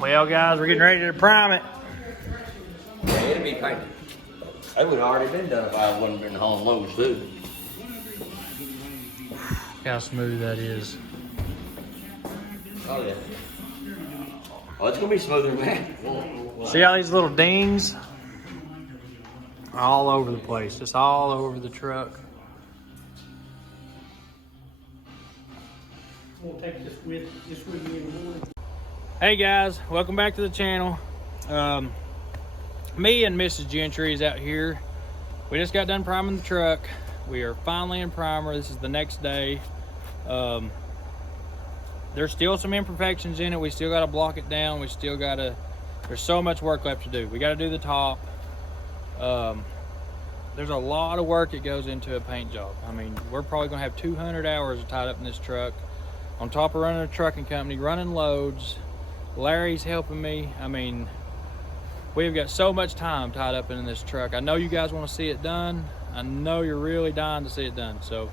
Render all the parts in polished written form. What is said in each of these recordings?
Well, guys, we're getting ready to prime it. Yeah, it'll be painted. It would have already been done if I wouldn't been hauling loads too. Look how smooth that is. Oh yeah. Oh, it's gonna be smoother than that. See how these little dings are all over the place, just all over the truck. We'll take this with you in the morning. Hey guys, welcome back to the channel. Me and Mrs. Gentry is out here. We just got done priming the truck. We are finally in primer. This is the next day. There's still some imperfections in it. We still got to block it down. We still got to, there's so much work left to do. We got to do the top. There's a lot of work that goes into a paint job. I mean, we're probably gonna have 200 hours tied up in this truck. On top of running a trucking company, running loads. Larry's helping me. I mean, we've got so much time tied up in this truck. I know you guys want to see it done. I know you're really dying to see it done. So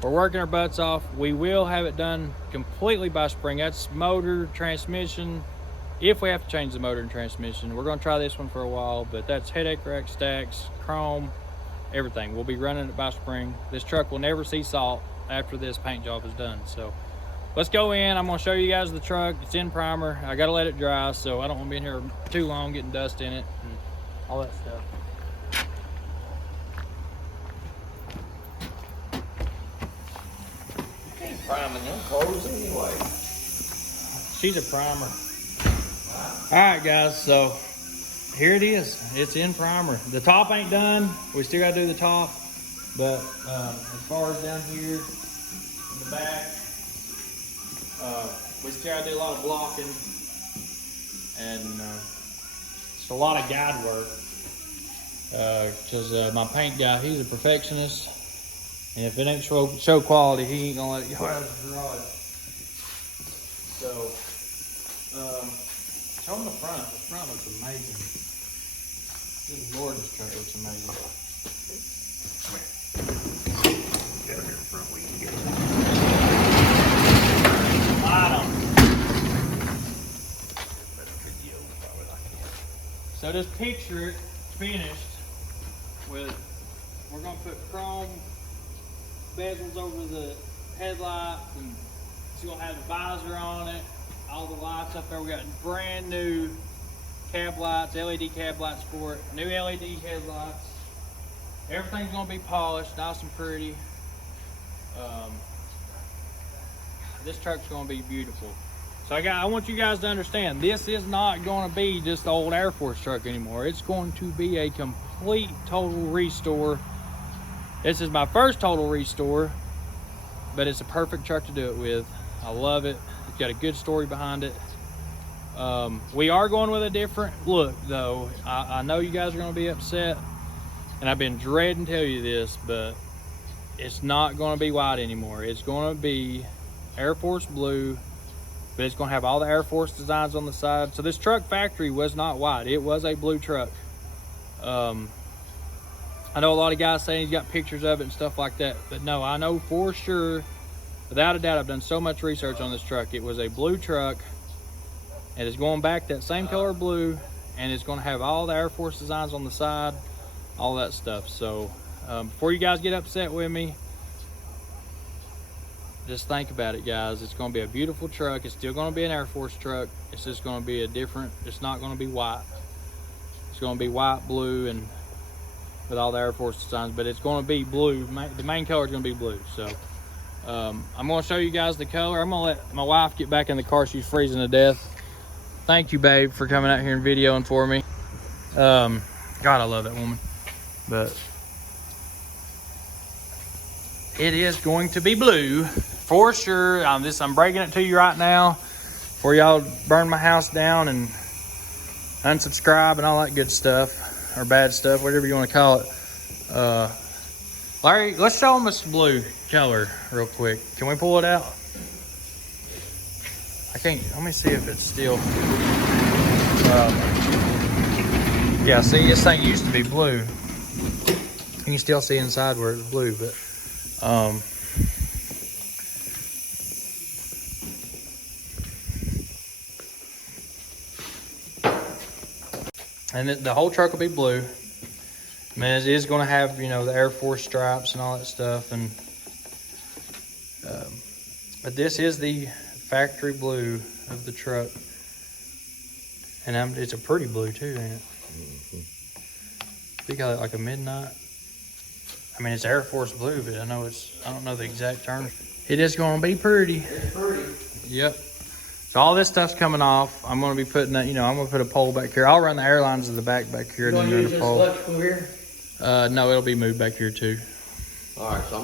we're working our butts off. We will have it done completely by spring. That's motor, transmission. If we have to change the motor and transmission, we're gonna try this one for a while, but that's headache rack, stacks, chrome, everything. We'll be running it by spring. This truck will never see salt after this paint job is done. So let's go in. I'm gonna show you guys the truck. It's in primer. I gotta let it dry, so I don't wanna be in here too long getting dust in it and all that stuff. You can't prime in them clothes anyway. She's a primer. All right, guys, so here it is. It's in primer. The top ain't done. We still gotta do the top, but as far as down here in the back, we still gotta do a lot of blocking and it's a lot of guide work because my paint guy, he's a perfectionist, and if it ain't show quality, he ain't gonna let it go out of the garage. So show them the front. The front looks amazing. Good Lord, this truck looks amazing. Get up here in front where you can get Light on. So just picture it finished with, we're gonna put chrome bezels over the headlights, and it's gonna have the visor on it, all the lights up there. We got brand new cab lights, LED cab lights for it, new LED headlights. Everything's gonna be polished, nice and pretty. This truck's gonna be beautiful. So I want you guys to understand, this is not gonna be just the old Air Force truck anymore. It's going to be a complete total restore. This is my first total restore, but it's a perfect truck to do it with. I love it. It's got a good story behind it. We are going with a different look though. I know you guys are gonna be upset, and I've been dreading to tell you this, but it's not gonna be white anymore. It's gonna be Air Force blue, but it's gonna have all the Air Force designs on the side. So this truck factory was not white, it was a blue truck. I know a lot of guys saying he's got pictures of it and stuff like that, but no, I know for sure, without a doubt, I've done so much research on this truck. It was a blue truck, and it's going back that same color blue, and it's gonna have all the Air Force designs on the side, all that stuff. So before you guys get upset with me, just think about it, guys. It's gonna be a beautiful truck. It's still gonna be an Air Force truck. It's just gonna be a different, it's not gonna be white. It's gonna be white, blue, and with all the Air Force designs, but it's gonna be blue. The main color is gonna be blue. So I'm gonna show you guys the color. I'm gonna let my wife get back in the car. She's freezing to death. Thank you, babe, for coming out here and videoing for me. God, I love that woman. But it is going to be blue for sure. I'm breaking it to you right now before y'all burn my house down and unsubscribe and all that good stuff, or bad stuff, whatever you want to call it. Larry, let's show them this blue color real quick. Can we pull it out? I can't, let me see if it's still, yeah, see, this thing used to be blue. You can still see inside where it's blue, but And the whole truck will be blue. I mean, it is going to have, you know, the Air Force stripes and all that stuff. And but this is the factory blue of the truck. And it's a pretty blue too, ain't it? I think I like a midnight. I mean, it's Air Force blue, but I don't know the exact term. It is going to be pretty. It's pretty. Yep. So all this stuff's coming off. I'm going to be putting that, you know, I'm going to put a pole back here. I'll run the airlines in the back here. You And gonna then use run this the pole. electrical here? No, it'll be moved back here too. All right, so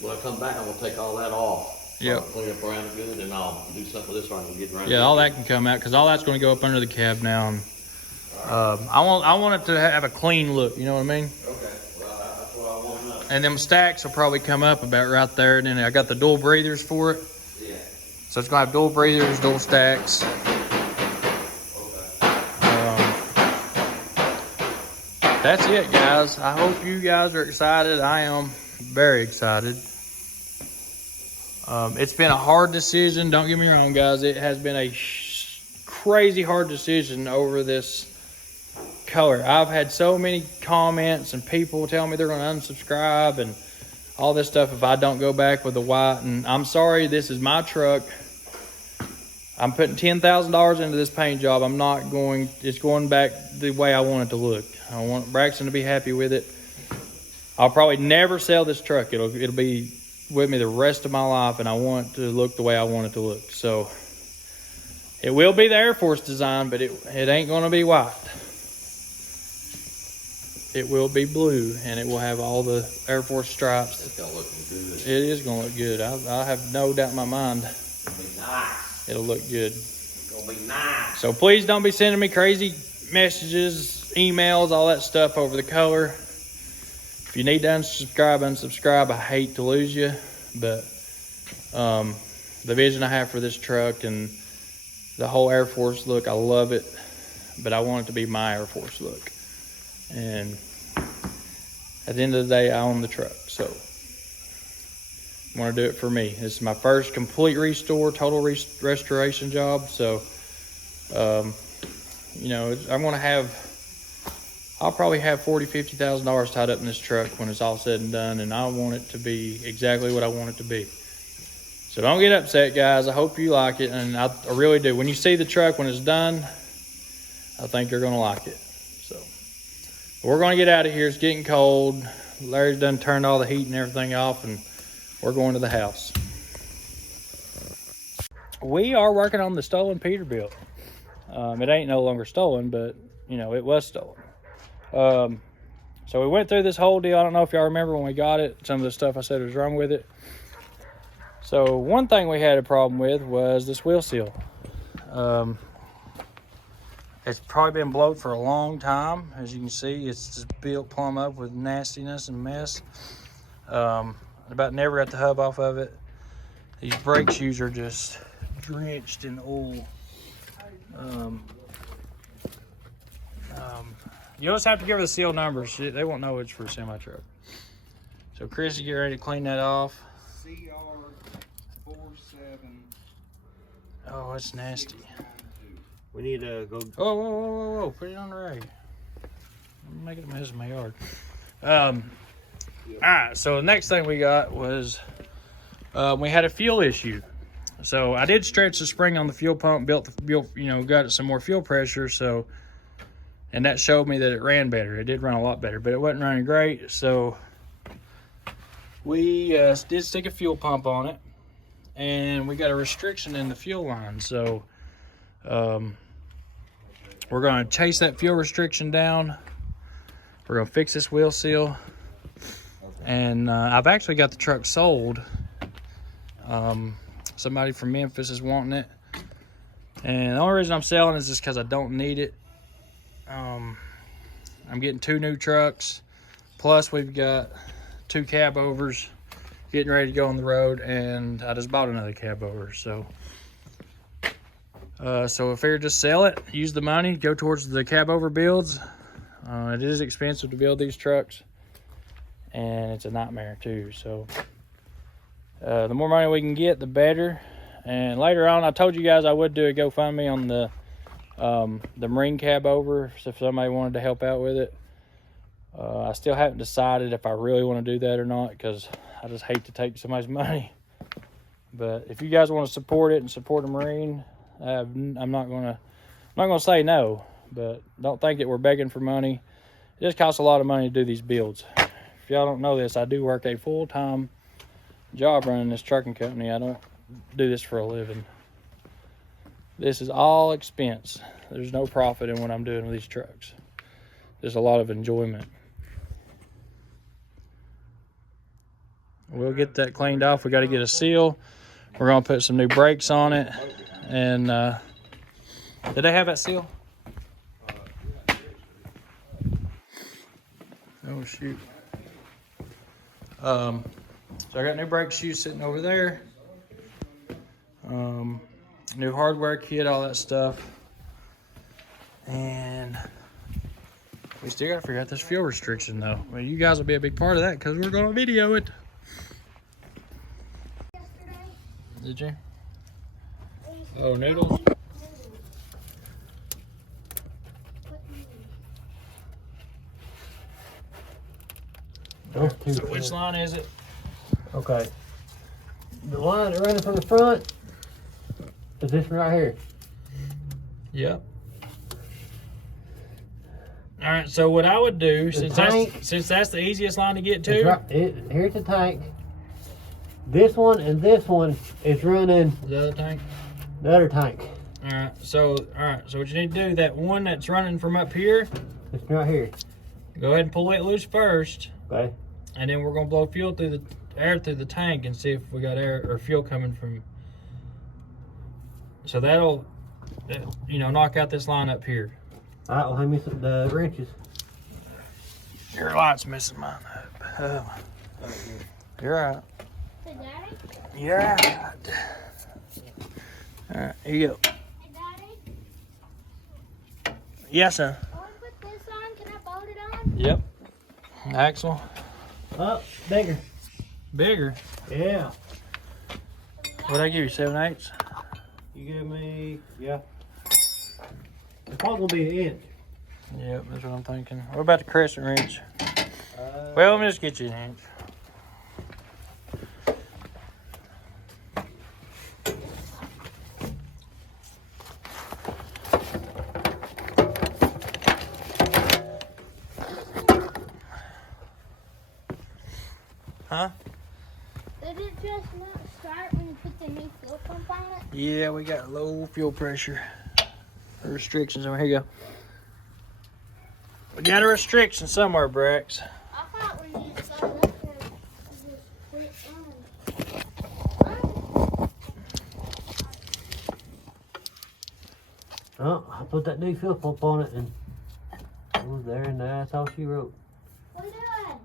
when I come back, I'm gonna take all that off. Yep. Clean up around it good, and I'll do something with this one and get around. Yeah, all that can come out because all that's going to go up under the cab now. And I want it to have a clean look. You know what I mean? Okay. Well, that's what I want to know. And them stacks will probably come up about right there. And then I got the dual breathers for it. Yeah. So it's going to have dual breathers, dual stacks. That's it, guys. I hope you guys are excited. I am very excited. It's been a hard decision. Don't get me wrong, guys. It has been a crazy hard decision over this color. I've had so many comments and people tell me they're going to unsubscribe and all this stuff if I don't go back with the white. And I'm sorry, this is my truck. I'm putting $10,000 into this paint job. It's going back the way I want it to look. I want Braxton to be happy with it. I'll probably never sell this truck. It'll be with me the rest of my life, and I want it to look the way I want it to look. So it will be the Air Force design, but it ain't going to be white. It will be blue, and it will have all the Air Force stripes. It's gonna look good. It is going to look good. I have no doubt in my mind. It'll be nice. It'll look good. It's gonna be nice. So please don't be sending me crazy messages, emails, all that stuff over the color. If you need to unsubscribe. I hate to lose you, but the vision I have for this truck and the whole Air Force look, I love it, but I want it to be my Air Force look. And at the end of the day, I own the truck, so I want to do it for me. This is my first complete restore, total restoration job. So, you know, I'll probably have $40,000, $50,000 tied up in this truck when it's all said and done, and I want it to be exactly what I want it to be. So don't get upset, guys. I hope you like it, and I really do. When you see the truck when it's done, I think you're gonna like it. So we're gonna get out of here. It's getting cold. Larry's done turned all the heat and everything off, and we're going to the house. We are working on the stolen Peterbilt. It ain't no longer stolen, but you know, it was stolen. So we went through this whole deal. I don't know if y'all remember when we got it, some of the stuff I said was wrong with it. So one thing we had a problem with was this wheel seal. It's probably been blowed for a long time. As you can see, it's just built plumb up with nastiness and mess. About never got the hub off of it. These brake shoes are just drenched in oil. You just have to give her the seal numbers. They won't know it's for a semi truck. So Chris is getting ready to clean that off. CR47. Oh, it's nasty. We need to go. Whoa. Put it on the rag. I'm making a mess in my yard. All right, so the next thing we got was we had a fuel issue. So I did stretch the spring on the fuel pump, got it some more fuel pressure. So, and that showed me that it ran better. It did run a lot better, but it wasn't running great. So we did stick a fuel pump on it, and we got a restriction in the fuel line. So we're going to chase that fuel restriction down. We're going to fix this wheel seal. And I've actually got the truck sold. Somebody from Memphis is wanting it. And the only reason I'm selling is just because I don't need it. I'm getting 2 new trucks. Plus we've got 2 CABOVERs getting ready to go on the road. And I just bought another CABOVER. So I figured just sell it, use the money, go towards the CABOVER builds. It is expensive to build these trucks, and it's a nightmare too. So the more money we can get, the better. And later on, I told you guys I would do a GoFundMe on the the marine cab over, so if somebody wanted to help out with it. I still haven't decided if I really want to do that or not, because I just hate to take somebody's money. But if you guys want to support it and support a marine, I'm not gonna say no, but don't think that we're begging for money. It just costs a lot of money to do these builds. If y'all don't know this, I do work a full-time job running this trucking company. I don't do this for a living. This is all expense. There's no profit in what I'm doing with these trucks. There's a lot of enjoyment. We'll get that cleaned off. We got to get a seal. We're gonna put some new brakes on it. And did they have that seal? Oh shoot. So I got new brake shoes sitting over there. New hardware kit, all that stuff. And we still gotta figure out this fuel restriction though. Well, you guys will be a big part of that because we're gonna video it. Did you? Oh, noodles? Those two. So which line is it? Okay. The line that running from the front is this one right here. Yep. All right, so what I would do, since that's the easiest line to get to. Right, here's the tank. This one and this one is running The other tank? the other tank. All right, so what you need to do, that one that's running from up here, This one right here. go ahead and pull it loose first, Okay. and then we're gonna blow fuel through the air through the tank and see if we got air or fuel coming from. So that'll, knock out this line up here. All right, well, hand me the wrenches. Your light's missing mine up. You're out. Hey, Daddy? You're out. All right, here you go. Hey, Daddy? Yes, sir. I want to put this on. Can I bolt it on? Yep. Axle. Oh, bigger. Bigger. Yeah. What'd I give you, 7/8? You give me, yeah. It's probably gonna be an inch. Yep, that's what I'm thinking. What about the crescent wrench? Well, let me just get you an inch. Huh? Did it just not start when you put the new fuel pump on it? Yeah, we got low fuel pressure. Restrictions over here. You go. We got a restriction somewhere, Brax. I thought when you started up there, you just put it on. Oh, I put that new fuel pump on it and it was there and that's all she wrote. What are you doing?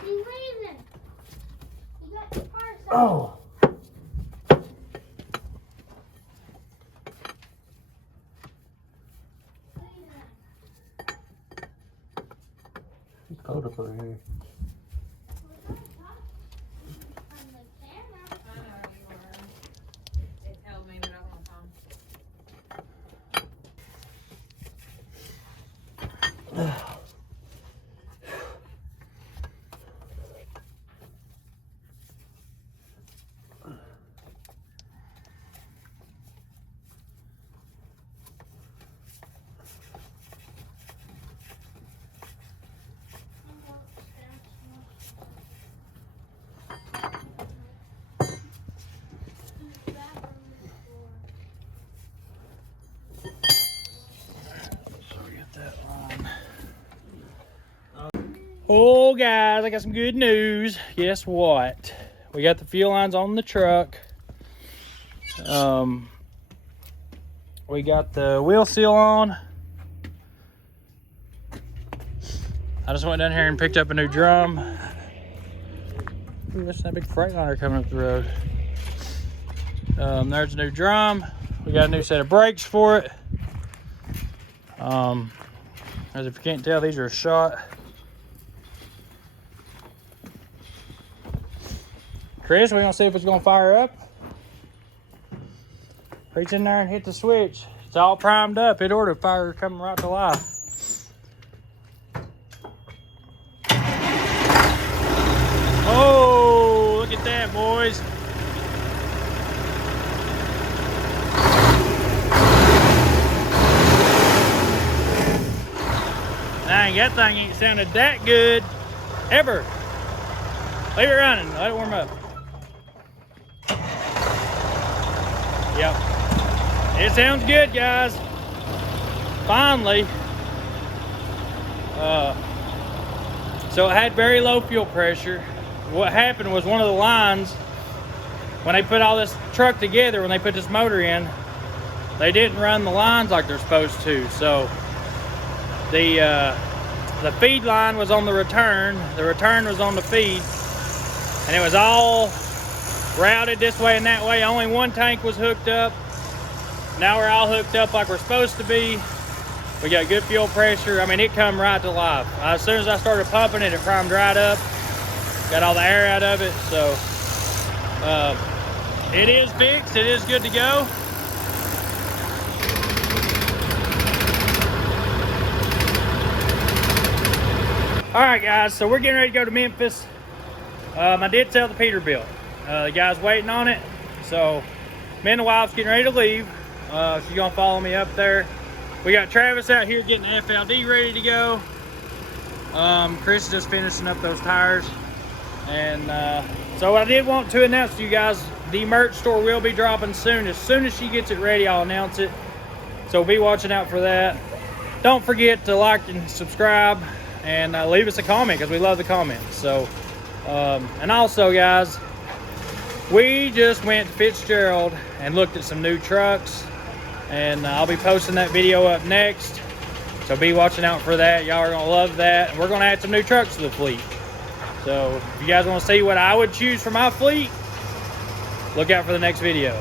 She's leaving. You got your parcel. Oh! It's cold up over here. Oh, guys, I got some good news. Guess what? We got the fuel lines on the truck. We got the wheel seal on. I just went down here and picked up a new drum. Ooh, that's that big Freightliner coming up the road. There's a new drum. We got a new set of brakes for it. As if you can't tell, these are a shot. Chris, we're gonna see if it's gonna fire up. Reach in there and hit the switch. It's all primed up. It ordered fire coming right to life. Oh, look at that, boys. Dang, that thing ain't sounded that good ever. Leave it running, let it warm up. Yep. It sounds good, guys. Finally. So it had very low fuel pressure. What happened was one of the lines, when they put all this truck together, when they put this motor in, they didn't run the lines like they're supposed to. So the feed line was on the return was on the feed, and it was all routed this way and that way. Only one tank was hooked up. Now we're all hooked up like we're supposed to be. We got good fuel pressure. I mean, it come right to life. As soon as I started pumping it, it primed right up. Got all the air out of it. So it is fixed. It is good to go. All right, guys, so we're getting ready to go to Memphis. I did sell the Peterbilt. The guy's waiting on it. So me and the wife's getting ready to leave. She's gonna follow me up there. We got Travis out here getting the FLD ready to go. Chris is just finishing up those tires. And so what I did want to announce to you guys, the merch store will be dropping soon. As soon as she gets it ready, I'll announce it. So be watching out for that. Don't forget to like and subscribe, and leave us a comment, because we love the comments. So and also, guys, we just went to Fitzgerald and looked at some new trucks, and I'll be posting that video up next. So be watching out for that. Y'all are gonna love that. And we're gonna add some new trucks to the fleet. So if you guys want to see what I would choose for my fleet, look out for the next video.